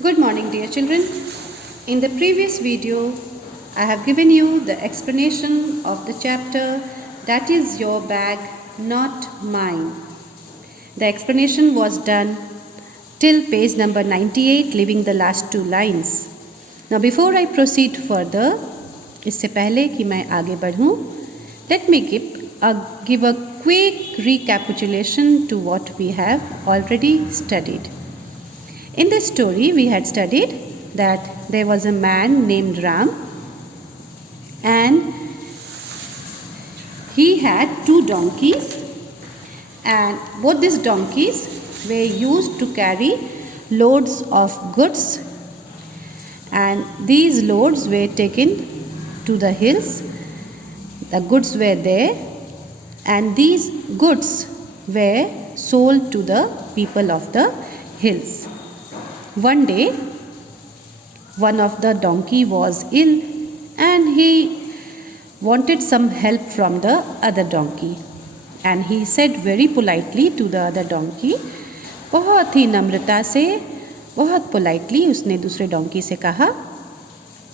Good morning, dear children. In the previous video, I have given you the explanation of the chapter That is Your Bag, Not Mine. The explanation was done till page number 98, leaving the last two lines. Now, before I proceed further, इससे पहले कि मैं आगे बढ़ूं, let me give a quick recapitulation to what we have already studied. In this story, we had studied that there was a man named Ram and he had two donkeys, and both these donkeys were used to carry loads of goods, and these loads were taken to the hills. The goods were there, and these goods were sold to the people of the hills. One day, one of the donkey was ill and he wanted some help from the other donkey. And he said very politely to the other donkey, बहुत ही नम्रता से, बहुत politely उसने दूसरे donkey से कहा,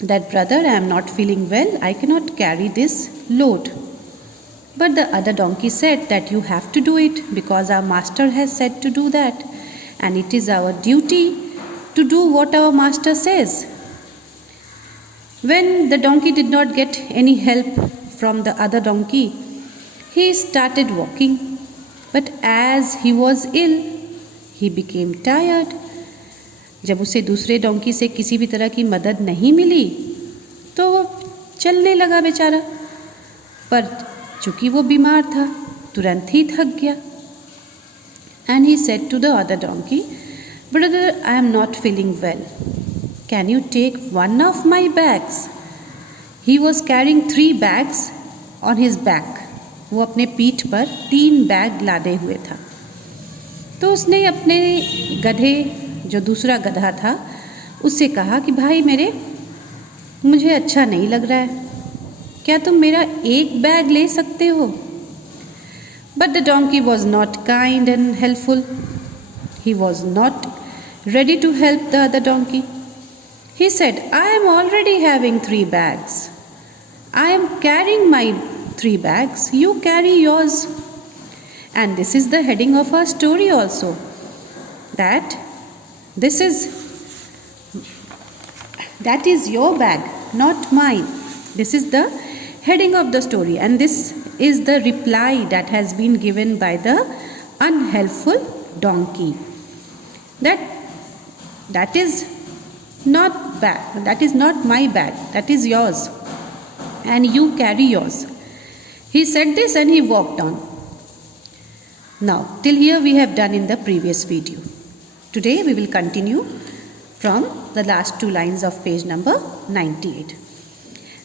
that brother, I am not feeling well, I cannot carry this load. But the other donkey said that you have to do it because our master has said to do that, and it is our duty to do what our master says. When the donkey did not get any help from the other donkey, he started walking. But as he was ill, he became tired. जब उसे दूसरे donkey से किसी भी तरह की मदद नहीं मिली, तो वो चलने लगा बेचारा. पर चूंकि वो बीमार था, तुरंत ही थक गया. And he said to the other donkey, Brother, I am not feeling well. Can you take one of my bags? He was carrying 3 bags on his back. वो अपने पीठ पर 3 बैग लादे हुए था. तो उसने अपने गधे, जो दूसरा गधा था, उससे कहा कि भाई मुझे अच्छा नहीं लग रहा है, क्या तुम मेरा एक बैग ले सकते हो? But the donkey was not kind and helpful. He was not ready to help the other donkey. He said, I am already having 3 bags. I am carrying my 3 bags. You carry yours. And this is the heading of our story also. That is your bag, not mine. This is the heading of the story. And this is the reply that has been given by the unhelpful donkey. That is not bag. That is not my bag. That is yours. And you carry yours. He said this and he walked on. Now, till here we have done in the previous video. Today we will continue from the last 2 lines of page number 98.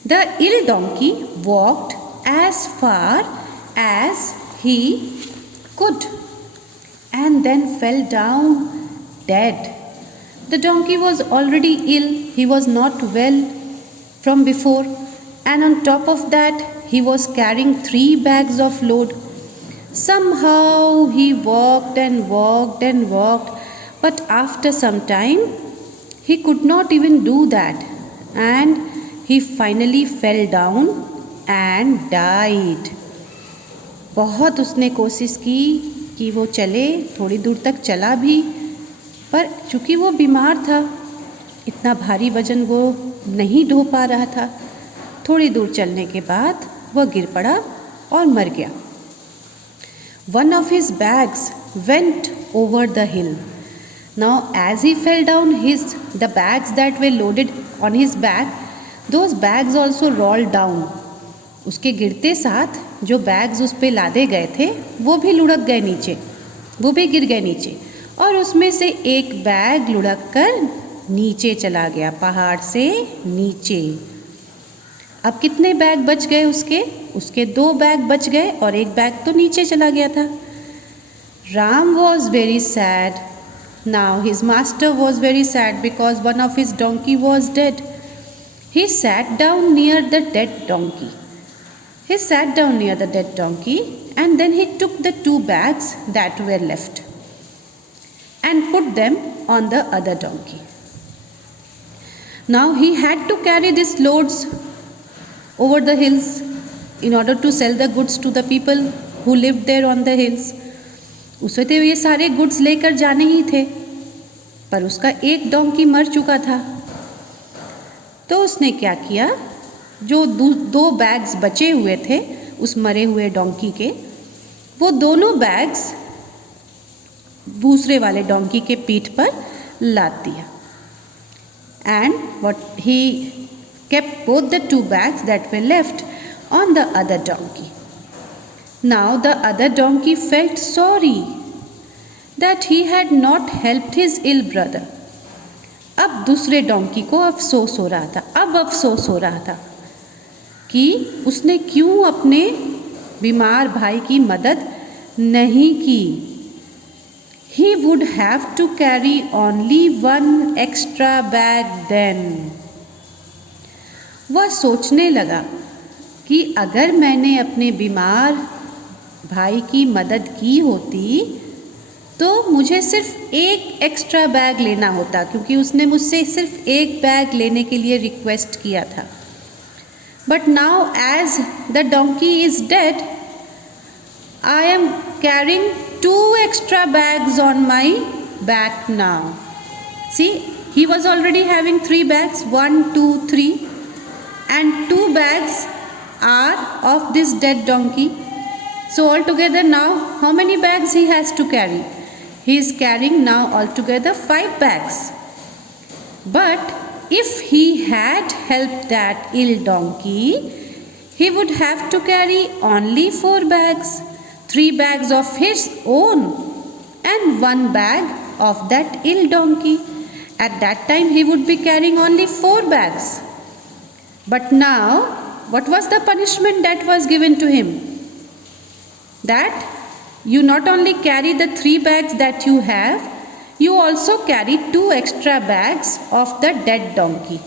The ill donkey walked as far as he could and then fell down dead. The donkey was already ill. He was not well from before, and on top of that he was carrying 3 bags of load. Somehow he walked and walked and walked, but after some time he could not even do that, and he finally fell down and died. बहुत उसने कोशिश की कि वो चले, थोड़ी दूर तक चला भी, पर चूँकि वो बीमार था, इतना भारी वजन वो नहीं ढो पा रहा था. थोड़ी दूर चलने के बाद वह गिर पड़ा और मर गया. One of his bags went over the hill. Now, as he fell down, the bags that were loaded on his back, those bags also rolled down. उसके गिरते साथ जो बैग्स उस पे लादे गए थे, वो भी लुढ़क गए नीचे, वो भी गिर गए नीचे, और उसमें से एक बैग लुढ़क कर नीचे चला गया, पहाड़ से नीचे. अब कितने बैग बच गए उसके 2 बैग बच गए और एक बैग तो नीचे चला गया था. Ram was very sad. Now his master was very sad because one of his donkey was dead. He sat down near the dead donkey. And then he took the 2 bags that were left and put them on the other donkey. Now he had to carry these loads over the hills in order to sell the goods to the people who lived there on the hills. उसे तो ये सारे goods लेकर जाने ही थे, पर उसका एक डोंकी मर चुका था। तो उसने क्या किया, जो दो बैग्स बचे हुए थे उस मरे हुए डोंकी के, वो दोनों बैग्स दूसरे वाले डोंकी के पीठ पर लाद दिया। And what he kept both the two bags that were left on the other donkey. Now the other donkey felt sorry that he had not helped his ill brother. अब दूसरे donkey को अफसोस हो रहा था, अब अफसोस हो रहा था कि उसने क्यों अपने बीमार भाई की मदद नहीं की। He would have to carry only one extra bag then. वह सोचने लगा कि अगर मैंने अपने बीमार भाई की मदद की होती तो मुझे सिर्फ एक एक्स्ट्रा बैग लेना होता, क्योंकि उसने मुझसे सिर्फ एक बैग लेने के लिए रिक्वेस्ट किया था। But now as the donkey is dead, I am carrying 2 extra bags on my back now. See, he was already having 3 bags, 1, 2, 3. And 2 bags are of this dead donkey. So altogether now, how many bags he has to carry? He is carrying now altogether 5 bags. But if he had helped that ill donkey, he would have to carry only 4 bags, 3 bags of his own and 1 bag of that ill donkey. At that time he would be carrying only 4 bags. But now, what was the punishment that was given to him? That you not only carry the 3 bags that you have, you also carry 2 extra bags of the dead donkey.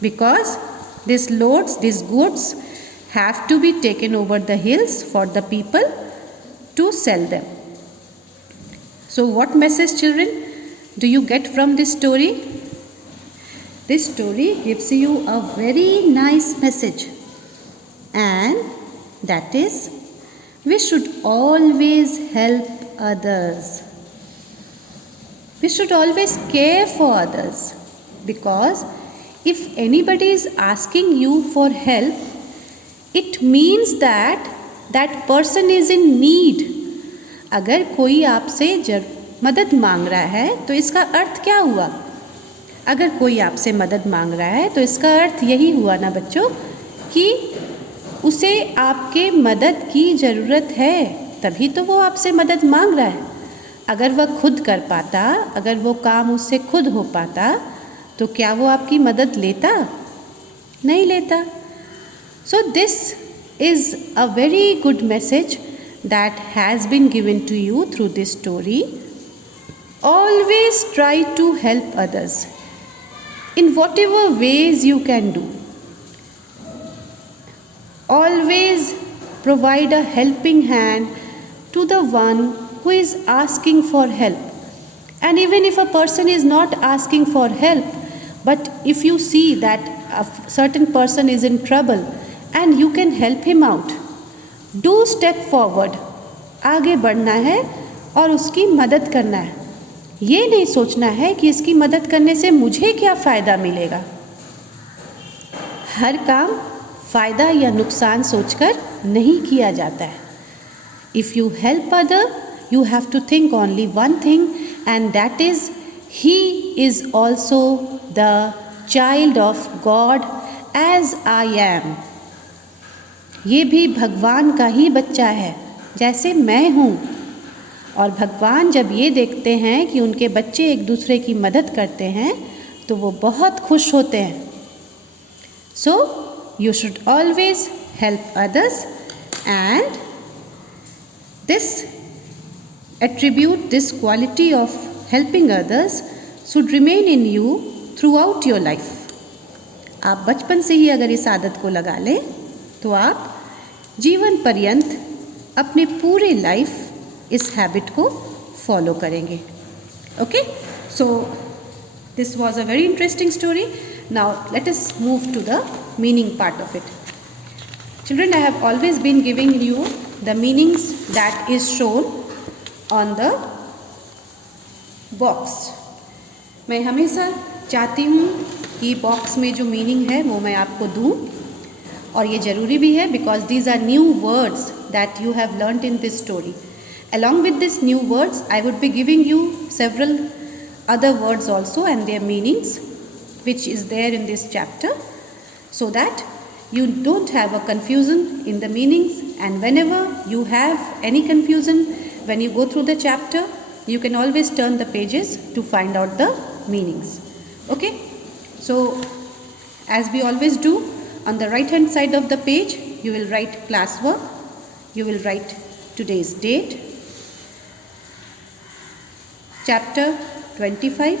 Because these loads, these goods have to be taken over the hills for the people to sell them. So what message, children, do you get from this story? This story gives you a very nice message, and that is, we should always help others. We should always care for others, because if anybody is asking you for help, it means that that person is in need. अगर कोई आपसे मदद मांग रहा है तो इसका अर्थ क्या हुआ? अगर कोई आपसे मदद मांग रहा है तो इसका अर्थ यही हुआ ना बच्चों, कि उसे आपके मदद की ज़रूरत है, तभी तो वो आपसे मदद मांग रहा है। अगर वह खुद कर पाता, अगर वो काम उससे खुद हो पाता, तो क्या वो आपकी मदद लेता? नहीं लेता। So this is a very good message that has been given to you through this story. Always try to help others in whatever ways you can do. Always provide a helping hand to the one who is asking for help. And even if a person is not asking for help, but if you see that a certain person is in trouble and you can help him out, do step forward. आगे बढ़ना है और उसकी मदद करना है। ये नहीं सोचना है कि इसकी मदद करने से मुझे क्या फ़ायदा मिलेगा। हर काम फ़ायदा या नुकसान सोचकर नहीं किया जाता है। If you help other, you have to think only one thing, and that is, he is also the child of God as I am. ये भी भगवान का ही बच्चा है, जैसे मैं हूँ। और भगवान जब ये देखते हैं कि उनके बच्चे एक दूसरे की मदद करते हैं तो वो बहुत खुश होते हैं। So you should always help others, and this attribute, this quality of helping others should remain in you throughout your life. आप बचपन से ही अगर इस आदत को लगा लें तो आप जीवन पर्यंत अपने पूरे लाइफ इस हैबिट को फॉलो करेंगे। Okay, so this was a very interesting story, Now let us move to the meaning part of it. Children, I have always been giving you the meanings that is shown on the box. मैं हमेशा चाहती हूँ कि box में जो meaning है वो मैं आपको दूँ, और ये ज़रूरी भी है because these are new words that you have learnt in this story. Along with these new words, I would be giving you several other words also and their meanings, which is there in this chapter, so that you don't have a confusion in the meanings, and whenever you have any confusion when you go through the chapter, you can always turn the pages to find out the meanings. Okay, so as we always do, on the right hand side of the page you will write classwork, you will write today's date, chapter 25,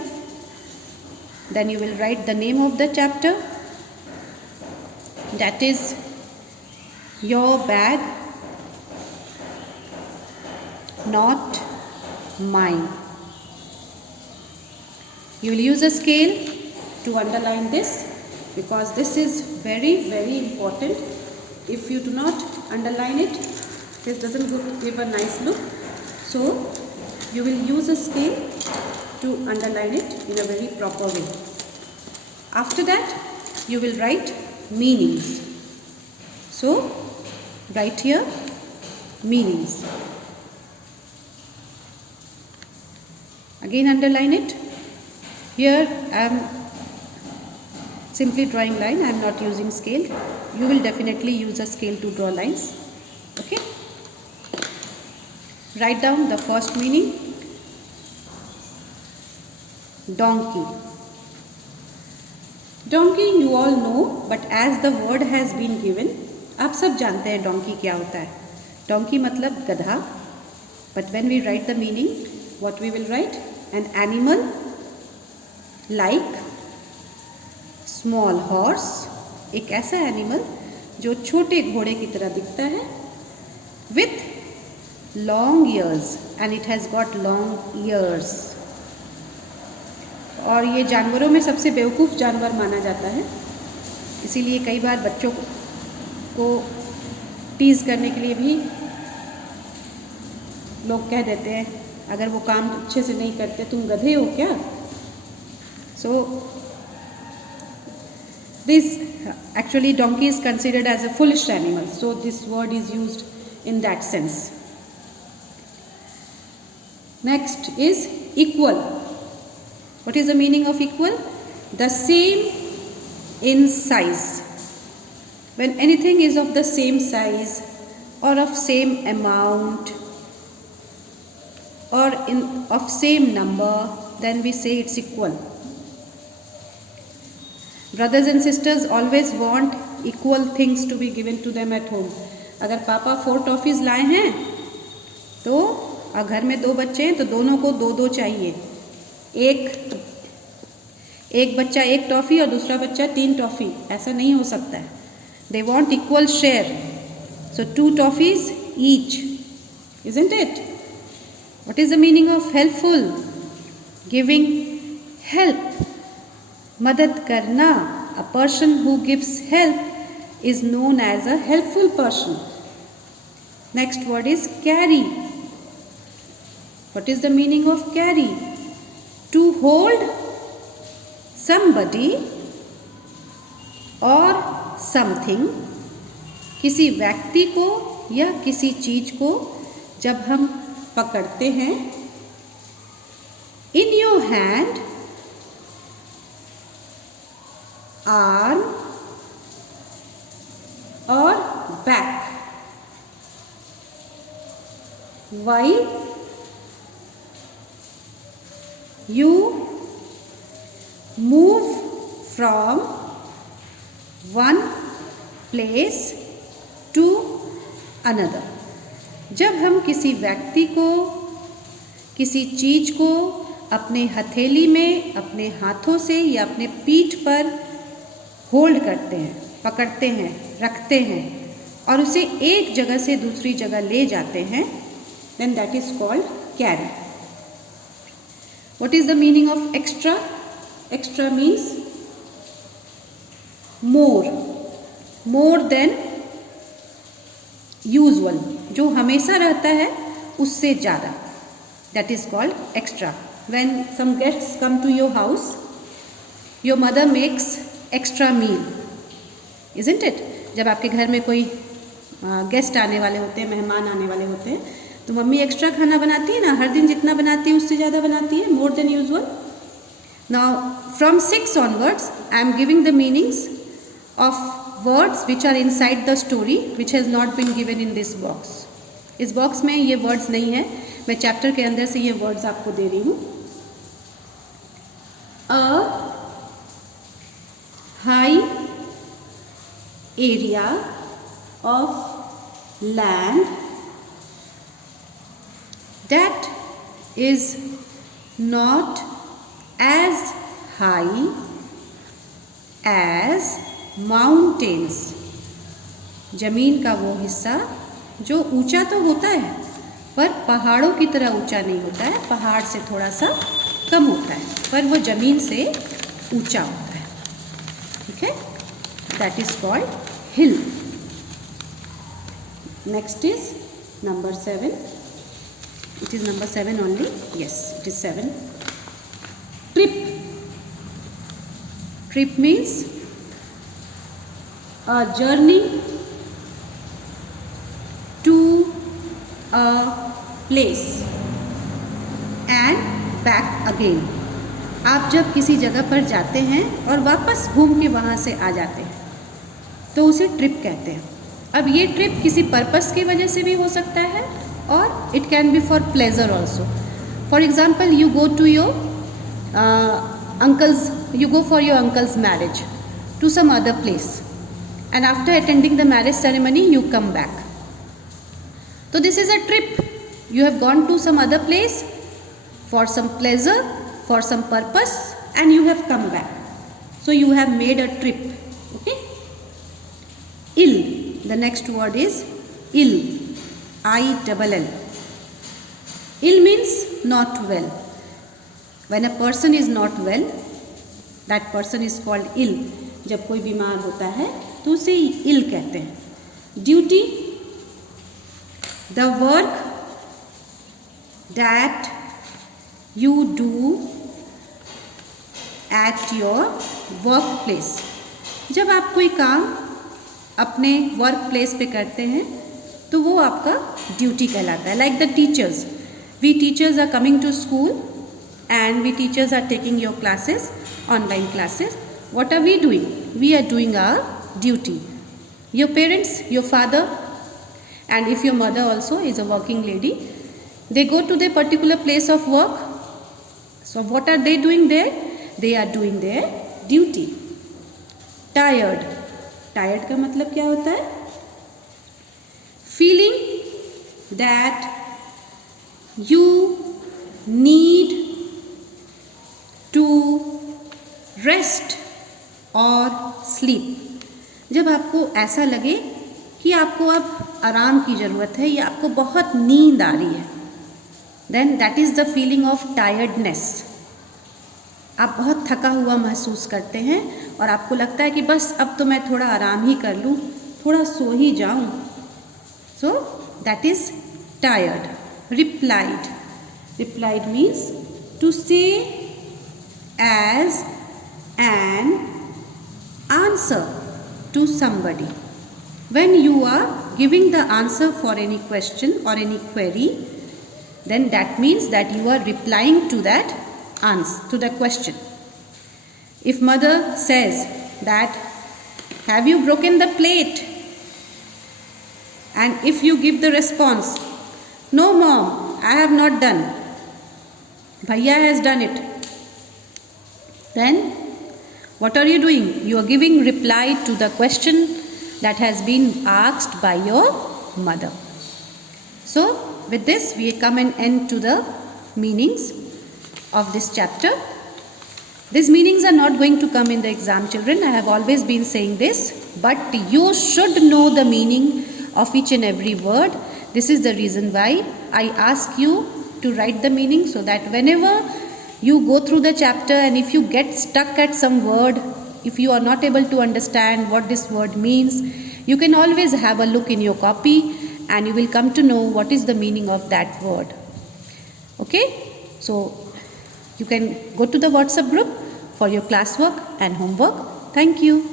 then you will write the name of the chapter, that is your bag, not mine. You will use a scale to underline this because this is very, very important. If you do not underline it, this doesn't give a nice look. So you will use a scale to underline it in a very proper way. After that, you will write meanings. So write here meanings. Again underline it. Here I am simply drawing line, I am not using scale. You will definitely use a scale to draw lines. Okay. Write down the first meaning. Donkey. Donkey you all know, but as the word has been given, आप सब जानते हैं donkey क्या होता है. Donkey मतलब गधा. But when we write the meaning, what we will write? An animal like small horse. एक ऐसा एनिमल जो छोटे घोड़े की तरह दिखता है, with long ears, and it has got long ears. और ये जानवरों में सबसे बेवकूफ़ जानवर माना जाता है, इसीलिए कई बार बच्चों को टीज़ करने के लिए भी लोग कह देते हैं, अगर वो काम अच्छे से नहीं करते तुम गधे हो क्या. So this actually donkey is considered as a foolish animal, so this word is used in that sense. Next is equal. What is the meaning of equal? The same in size. When anything is of the same size or of same amount or of same number, then we say it's equal. Brothers and sisters always want equal things to be given to them at home. अगर पापा 4 toffees लाए हैं तो और घर में 2 बच्चे हैं तो दोनों को 2-2 चाहिए. एक बच्चा 1 टॉफ़ी और दूसरा बच्चा 3 टॉफ़ी, ऐसा नहीं हो सकता है. They want equal share. So 2 toffees each, isn't it? What is the meaning of helpful? Giving help. मदद करना. A person who gives help is known as a helpful person. Next word is carry. What is the meaning of carry? To hold somebody or something, किसी व्यक्ति को या किसी चीज को जब हम पकड़ते हैं, in your hand, arm or back, while you move from one place to another. जब हम किसी व्यक्ति को, किसी चीज को अपने हथेली में, अपने हाथों से या अपने पीठ पर होल्ड करते हैं, पकड़ते हैं, रखते हैं और उसे एक जगह से दूसरी जगह ले जाते हैं, then that is called carry. What is the meaning of extra? Extra means more than usual, जो हमेशा रहता है उससे ज़्यादा, that is called extra. When some guests come to your house, your mother makes extra meal, isn't it. जब आपके घर में कोई गेस्ट आने वाले होते हैं, मेहमान आने वाले होते हैं, तो मम्मी एक्स्ट्रा खाना बनाती है ना, हर दिन जितना बनाती है उससे ज़्यादा बनाती है, more than usual. Now from 6 onwards I am giving the meanings of words which are inside the story which has not been given in this box. इस बॉक्स में ये वर्ड्स नहीं है, मैं चैप्टर के अंदर से ये वर्ड्स आपको दे रही हूँ. A high area of land that is not as high as mountains. जमीन का वो हिस्सा जो ऊंचा तो होता है पर पहाड़ों की तरह ऊंचा नहीं होता है, पहाड़ से थोड़ा सा कम होता है, पर वो जमीन से ऊंचा होता है. ठीक है, that is called hill. Next is number 7. It is number 7 only. Yes, it is 7. Trip. Trip means a journey to a place and back again. आप जब किसी जगह पर जाते हैं और वापस घूम के वहाँ से आ जाते हैं तो उसे ट्रिप कहते हैं. अब ये ट्रिप किसी पर्पस की वजह से भी हो सकता है और it can be for pleasure also. For example, you go to your you go for your uncle's marriage to some other place, and after attending the marriage ceremony you come back. So this is a trip. You have gone to some other place for some pleasure, for some purpose, and you have come back. So you have made a trip. Okay. Ill. The next word is ill. I-double-L. Ill means not well. When a person is not well, that person is called ill. जब कोई बीमार होता है तो उसे ill कहते हैं. Duty, the work that you do at your workplace. जब आप कोई काम अपने वर्क प्लेस पे करते हैं तो वो आपका ड्यूटी कहलाता है. Like the teachers, we teachers are coming to school and we teachers are taking your classes, online classes. What are we doing? We are doing our duty. Your parents, your father and if your mother also is a working lady, they go to the particular place of work. So what are they doing there? They are doing their duty. Tired. Tired का मतलब क्या होता है? Feeling that you need to rest or sleep. जब आपको ऐसा लगे कि आपको अब आराम की ज़रूरत है या आपको बहुत नींद आ रही है, then that is the feeling of tiredness. आप बहुत थका हुआ महसूस करते हैं और आपको लगता है कि बस अब तो मैं थोड़ा आराम ही कर लूँ, थोड़ा सो ही जाऊँ. So that is tired. Replied. Replied means to say as an answer to somebody. When you are giving the answer for any question or any query, then that means that you are replying to that answer, to the question. If mother says that, have you broken the plate? And if you give the response, no mom, I have not done, Bhaiya has done it, then what are you doing? You are giving reply to the question that has been asked by your mother. So with this we come an end to the meanings of this chapter. These meanings are not going to come in the exam, children. I have always been saying this, but you should know the meaning of each and every word. This is the reason why I ask you to write the meaning, so that whenever you go through the chapter and if you get stuck at some word if you are not able to understand what this word means, you can always have a look in your copy and you will come to know what is the meaning of that word. Okay, so you can go to the WhatsApp group for your classwork and homework. Thank you.